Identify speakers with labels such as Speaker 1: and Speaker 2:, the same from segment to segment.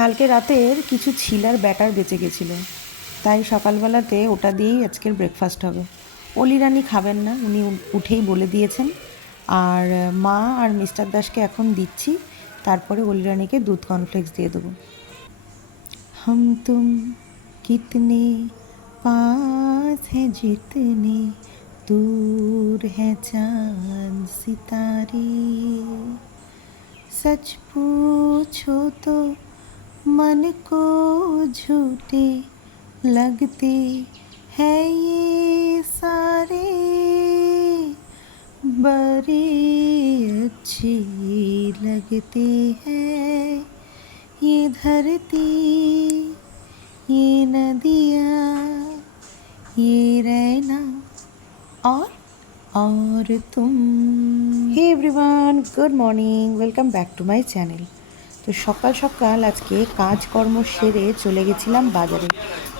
Speaker 1: কালকে রাতের কিছু ছিলার ব্যাটার বেঁচে গেছিলো তাই সকালবেলাতে ওটা দিয়েই আজকের ব্রেকফাস্ট হবে অলি রানী খাবেন না উনি উ- উঠেই বলে দিয়েছেন আর মা আর মিস্টার দাসকে এখন দিচ্ছি তারপরে অলি রানীকে দুধ কর্নফ্লেক্স দিয়ে দেবো हम तुम कितने पास हैं जितने दूर है चांद सितारे सच पूछो तो मन को झूठे लगते है ये सारे। बड़ी अच्छी लगती है ये धरती, ये नदियाँ, ये रहना और और तुम। Hey everyone good morning welcome back to my channel তো সকাল সকাল আজকে কাজকর্ম সেরে চলে গেছিলাম বাজারে।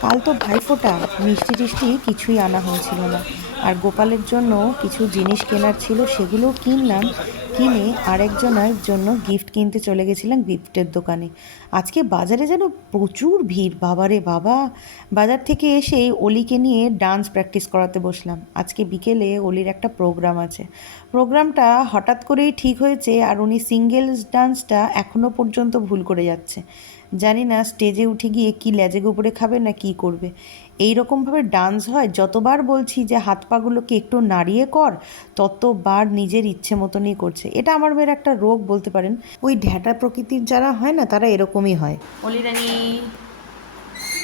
Speaker 1: কাল তো ভাইফোঁটা, মিষ্টি টিষ্টি কিছুই আনা হয়েছিল না। আর গোপালের জন্য কিছু জিনিস কেনার ছিল, সেগুলো কিনলাম। কিনে আরেকজনের জন্য গিফট কিনতে চলে গেছিলাম গিফটের দোকানে। আজকে বাজারে যেন প্রচুর ভিড়, বাবারে বাবা। বাজার থেকে এসে অলিকে নিয়ে ডান্স প্র্যাকটিস করাতে বসলাম। আজকে বিকেলে অলির একটা প্রোগ্রাম আছে। প্রোগ্রামটা হঠাৎ করেই ঠিক হয়েছে আর উনি সিঙ্গেলস ডান্সটা এখনও পর্যন্ত ভুল করে যাচ্ছে। জানি না স্টেজে উঠে গিয়ে কি লেজে গোপরে খাবে না কি করবে। এই রকমভাবে ডান্স হয়, যতবার বলছি যে হাত পাগুলোকে একটু নাড়িয়ে কর, ততবার নিজের ইচ্ছে মতনই করছে। এটা আমার মেয়ের একটা রোগ বলতে পারেন। ওই ঢ্যাটা প্রকৃতির যারা হয় না, তারা এরকমই হয়।
Speaker 2: অলিরানি,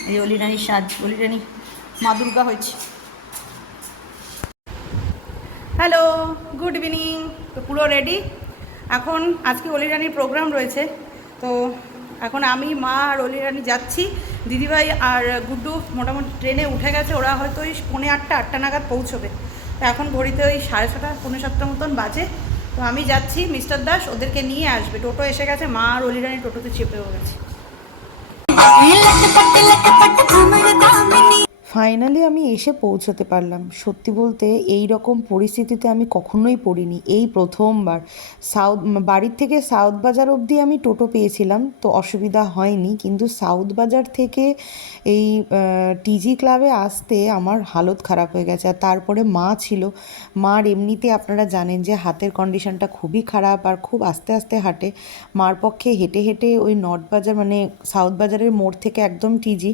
Speaker 2: এই অলিরানির সাজ, অলিরানি মা দুর্গা হয়েছে। হ্যালো গুড ইভিনিং তো পুরো রেডি এখন আজকে অলিরানির প্রোগ্রাম রয়েছে। তো এখন আমি, মা আর অলি রানি যাচ্ছি। দিদিভাই আর গুড্ডু মোটামুটি ট্রেনে উঠে গেছে, ওরা হয়তো ওই পৌনে আটটা আটটা নাগাদ পৌঁছবে। তো এখন ঘড়িতে ওই সাড়ে ছটা, পৌনে সাতটা মতন বাজে। তো আমি যাচ্ছি মিস্টার দাস, ওদেরকে নিয়ে আসবে। টোটো এসে গেছে, মা আর অলিরানি টোটোতে চেপেও গেছে
Speaker 1: ফাইনালি আমি এসে পৌঁছতে পারলাম। সত্যি বলতে এই রকম পরিস্থিতিতে আমি কখনোই পড়িনি। এই প্রথমবার। সাউথ, বাড়ির থেকে সাউথ বাজার অবধি আমি টোটো পেয়েছিলাম, তো অসুবিধা হয়নি। কিন্তু সাউথ বাজার থেকে এই টিজি ক্লাবে আসতে আমার হালত খারাপ হয়ে গেছে। আর তারপরে মা ছিল। মার এমনিতে আপনারা জানেন যে হাতের কন্ডিশনটা খুবই খারাপ আর খুব আস্তে আস্তে হাঁটে। মার পক্ষে হেঁটে হেঁটে ওই নর্থ বাজার মানে সাউথ বাজারের মোড় থেকে একদম টিজি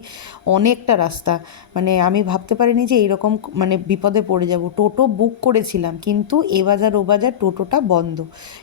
Speaker 1: অনেকটা রাস্তা। মানে আমি ভাবতে পারিনি যে এইরকম মানে বিপদে পড়ে যাব। টোটো বুক করেছিলাম, কিন্তু এ বাজার ও বাজার টোটোটা বন্ধ।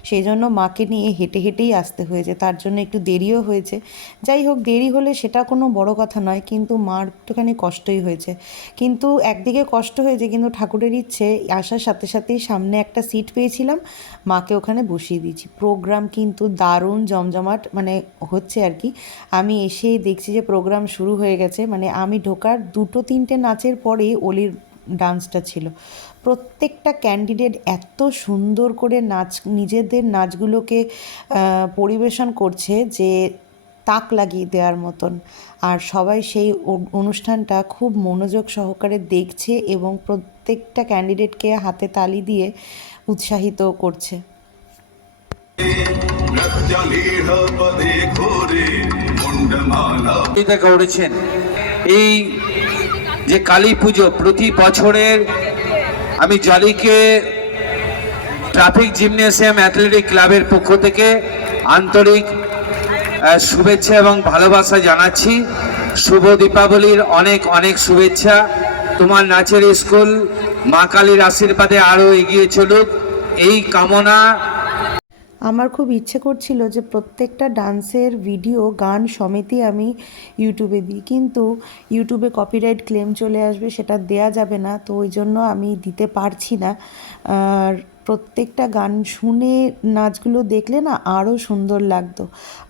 Speaker 1: সেই জন্য মাকে নিয়ে হেঁটে হেঁটেই আসতে হয়েছে। তার জন্য একটু দেরিও হয়েছে। যাই হোক, দেরি হলে সেটা কোনো বড় কথা নয়, কিন্তু মার একটুখানি কষ্টই হয়েছে। কিন্তু একদিকে কষ্ট হয়েছে, কিন্তু ঠাকুরের ইচ্ছে, আসার সাথে সাথেই সামনে একটা সিট পেয়েছিলাম, মাকে ওখানে বসিয়ে দিয়েছি। প্রোগ্রাম কিন্তু দারুণ জমজমাট মানে হচ্ছে আর কি। আমি এসেই দেখছি যে প্রোগ্রাম শুরু হয়ে গেছে। মানে আমি ঢোকার দুটো তিনটে নাচের পরে অলির ডান্সটা ছিল। প্রত্যেকটা ক্যান্ডিডেট এত সুন্দর করে নাচ নিজেদের নাচগুলোকে পরিবেশন করছে যে তাক লাগিয়ে দেওয়ার মতন। আর সবাই সেই অনুষ্ঠানটা খুব মনোযোগ সহকারে দেখছে এবং প্রত্যেকটা ক্যান্ডিডেটকে হাতে তালি দিয়ে উৎসাহিত করছে।
Speaker 3: এই যে কালী পুজো প্রতি বছরের আমি জালিকে ট্রাফিক জিমনেসিয়াম অ্যাথলেটিক ক্লাবের পক্ষ থেকে আন্তরিক শুভেচ্ছা এবং ভালোবাসা জানাচ্ছি। শুভ দীপাবলির অনেক অনেক শুভেচ্ছা। তোমার নাচের স্কুল মা কালীর আশীর্বাদে আরও এগিয়ে চলুক। এই কামনা
Speaker 1: আমার খুব ইচ্ছে করছিল যে প্রত্যেকটা ডান্সের ভিডিও, গান সমেতই আমি ইউটিউবে দিই। কিন্তু ইউটিউবে কপিরাইট ক্লেম চলে আসবে, সেটা দেয়া যাবে না, তো ওই জন্য আমি দিতে পারছি না। আর প্রত্যেকটা গান শুনে নাচগুলো দেখলে না আরও সুন্দর লাগতো।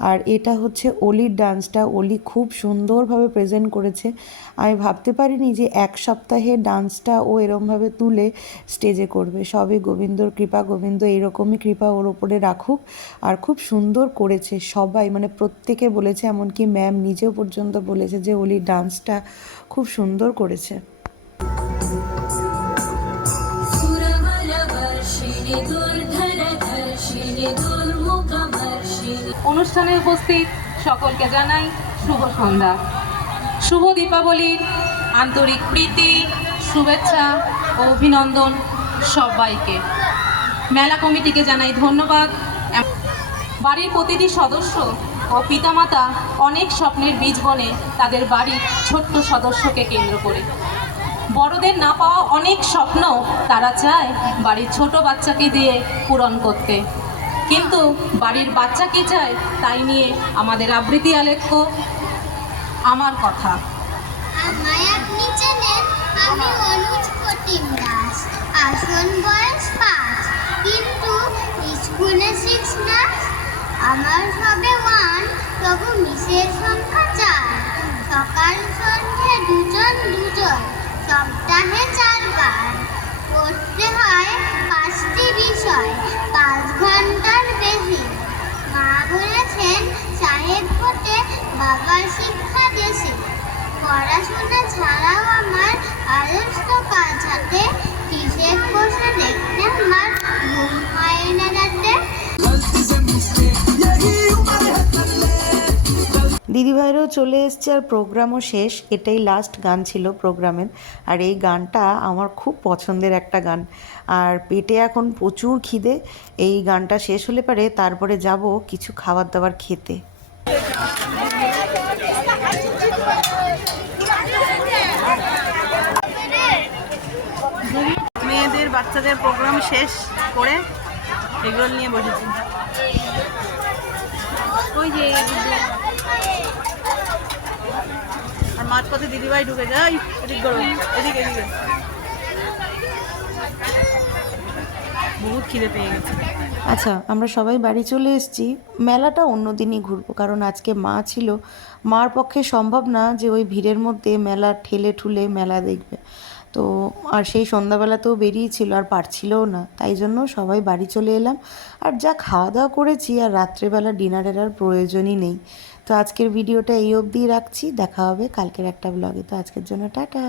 Speaker 1: আর এটা হচ্ছে অলির ডান্সটা। অলি খুব সুন্দরভাবে প্রেজেন্ট করেছে। আমি ভাবতে পারিনি যে এক সপ্তাহে ডান্সটা ও এরমভাবে তুলে স্টেজে করবে। সবই গোবিন্দর কৃপা। গোবিন্দ এরকমই কৃপা ওর ওপরে রাখুক। আর খুব সুন্দর করেছে সবাই। মানে প্রত্যেকে বলেছে, এমনকি ম্যাম নিজেও পর্যন্ত বলেছে যে অলির ডান্সটা খুব সুন্দর করেছে।
Speaker 4: অনুষ্ঠানে উপস্থিত
Speaker 5: সকলকে জানাই শুভ সন্ধ্যা। শুভ দীপাবলির আন্তরিক প্রীতি, শুভেচ্ছা ও অভিনন্দন সবাইকে। মেলা কমিটিকে জানাই ধন্যবাদ। বাড়ির প্রতিটি সদস্য ও পিতামাতা অনেক স্বপ্নের বীজ বনে তাদের বাড়ির ছোট্ট সদস্যকে কেন্দ্র করে। বড়দের না পাওয়া অনেক স্বপ্ন তারা চায় বাড়ির ছোট বাচ্চাকে দিয়ে পূরণ করতে। কিন্তু বাড়ির বাচ্চা কি চায় তাই নিয়ে আমাদের আবৃত্তি আলেখ্য। আমার কথা।
Speaker 4: কিন্তু স্কুলে আমার সবে ওয়ান। বাবার শিক্ষা দেশে। পড়াশোনা ছাড়াও আমার আদর্শ কাজ হাতে। হিসেব বসে আমার ঘুম হয় না রাতে।
Speaker 1: দিদিভাইরাও চলে এসছে আর প্রোগ্রামও শেষ। এটাই লাস্ট গান ছিল প্রোগ্রামের। আর এই গানটা আমার খুব পছন্দের একটা গান। আর পেটে এখন প্রচুর খিদে। এই গানটা শেষ হলে পারে তারপরে যাব কিছু খাবার দাবার খেতে।
Speaker 2: বাচ্চাদের প্রোগ্রাম শেষ করে এগুলো নিয়ে বসেছি। আর মাঝপথে দিদিভাই ঢুকে যায়। এদিক করো এদিক, এদিকে। বহুত খিদে পেয়ে গেছে।
Speaker 1: আচ্ছা আমরা সবাই বাড়ি চলে এসেছি। মেলাটা অন্য দিনই ঘুরবো, কারণ আজকে মা ছিল। মার পক্ষে সম্ভব না যে ওই ভিড়ের মধ্যে মেলা ঠেলে ঠুলে মেলা দেখবে। তো আর সেই সন্ধ্যাবেলা তো বেরিয়েছিল আর পারছিলও না, তাই জন্য সবাই বাড়ি চলে এলাম। আর যা খাওয়া দাওয়া করেছি আর রাত্রেবেলা ডিনারের আর প্রয়োজনই নেই। তো আজকের ভিডিওটা এই অবধিই রাখছি, দেখা হবে কালকের একটা ব্লগে তো আজকের জন্য টাটা।